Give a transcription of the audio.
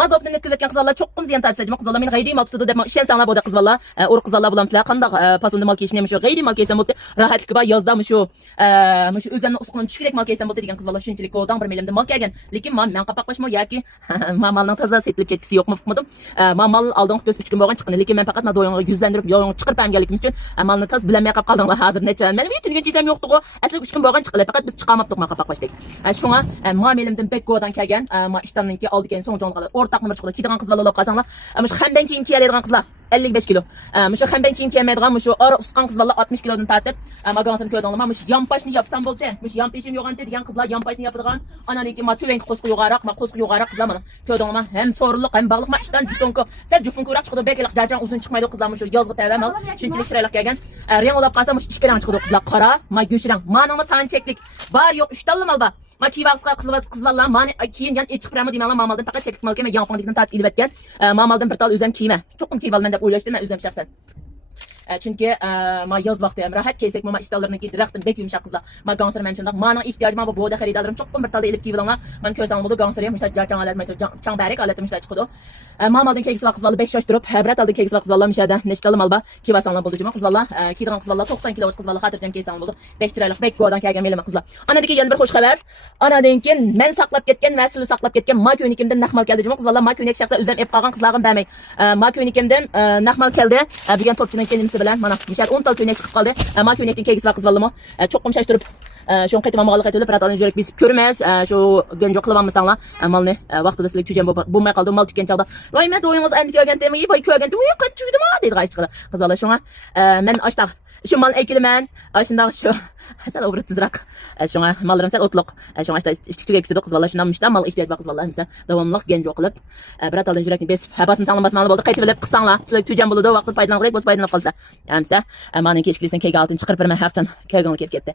mazopni netkizayotgan qizlar cho'qqim ziyon tavsiya qizlar meni g'ayriy mal tutadi deb ishensanglar bo'ldi qizlar ur qizlar bilamsizlar qanday pasonda mal kiyishni shu g'ayriy mal kiysam bo'ldi rahatlik bor yozda shu o'zlarini usqini tushkidek mal kiysam bo'ldi degan qizlar shunchalik ko'dan bir milimda mal kelgan lekin men qapaqlashmo yoki malning toza setilib ketkisi yo'qmi uqmadim mal oldin ko'z 3 kun bo'lgan chiqqan lekin men faqat doyonga yuzlantirib yo'g'ini chiqirib hamganligim uchun malni toz bilamay qolib qaldinglar hozir necha men tunga chiysam yo'qdi-ku asli 3 kun bo'lgan chiqqan faqat biz chiqamabdik men qapaqlashdek shunga muomilimdan pek ko'dan kelgan ma ishtamninki oldi keyin so'ng jonqalar o'rtaq numar chiqdi kiydigan qizlar olib qolsanglar shu hamdan keyin kiyadigan qizlar 55 kilo. Shu hamdan keyin kiymaydigan shu ora usqan qizlar 60 kilodan tortib magansini ko'rdinglarmi shu yampashni yapsam bo'lsa shu yampashim yo'g'an degan qizlar yampashni yapadigan ananiki ma tuvenki qo'sqi yo'g'aroq ma qo'sqi yo'g'aroq qizlar mana ko'rdinglarmi ham so'rinliq ham bog'liq ma ishdan jutonko sal jufunkuroq chiqdi bekliq jajan uzun chiqmaydi qizlar shu yozg'i tavamal shunchalik chiroyli kelgan rang olib qolsam shu ikki rang chiqdi qizlar qora ma go'shrang manimi sancheklik bor yo'q 3 talla mal bor ma kiyvasqa qizlar mani keyin yan ichiq pramo deyman mamaldan faqat cheklik malkama yanqonlikdan tortib ilib etgan mamaldan bir tal o'zim kiyma cho'qim kiyib olman deb o'ylashdim men o'zim shaxsan chunki ma yoz vaqti ham rahat kiysak ma ishtallariniki diraqtin bek yumshoq qizlar ma gansir men shundoq mani ehtiyojim bor bo'da xaridorlarim cho'qim bir talda ilib kiyib olman men ko'rsam bo'ldi gansir ham mushtat jang oladimi chang barik oladimi mushtat chiqdi mamaldan kiysak qizlar 5 yosh turib habrat aldi kiysak qizlar mishada nechta malba kiyvasanlar bo'ldi juma qizlar kiydigan qizlar 90 kilo qizlar xotirjam kiysan bo'ldi bek chiroyli bek go'dan kelgan melima qizlar anadagi yana bir xush xabar anadan keyin men saqlab ketgan va sizlar saqlab ketgan ma ko'nikimdan naqmal keldi juma qizlar ma ko'nik shaxsan o'zim ep qolgan qizlarim bermay ma ko'nikimdan naqmal keldi degan to'pchining kelmisi bilan mana mishal 10 tal ko'nik chiqib qoldi ma ko'nikdan kiysak qizlarmi cho'qim shashtirib shu qaytib mamog'lik aytib ratalni yurak bisib ko'rmas shu genjo qilibamsanglar malni vaqtida sizlar kuygan bo'lmay qoldi mal tutgan chog'da voy men do'yingiz endi ko'rgan temay boy ko'rgan temay qachudimi deydi g'aychiqlar qizlar shunga men ashtaq shu mal ekilaman shundoq shu sal obrat tizroq shunga malarim sal o'tliq shunga ishtiqchiga ketdi qizlar shundan mushtam mal ehtiyoj bor qizlar hamsa davomli genjo qilib ratalni yurakni besib habasini sanglamas mal bo'ldi qaytib olib qilsanglar sizlar kuygan bo'ladi vaqtni foydalanib qolsa hamsa mani kechkilikdan kelgan oltin chiqirib bermay haqchan kelgan kelib ketdi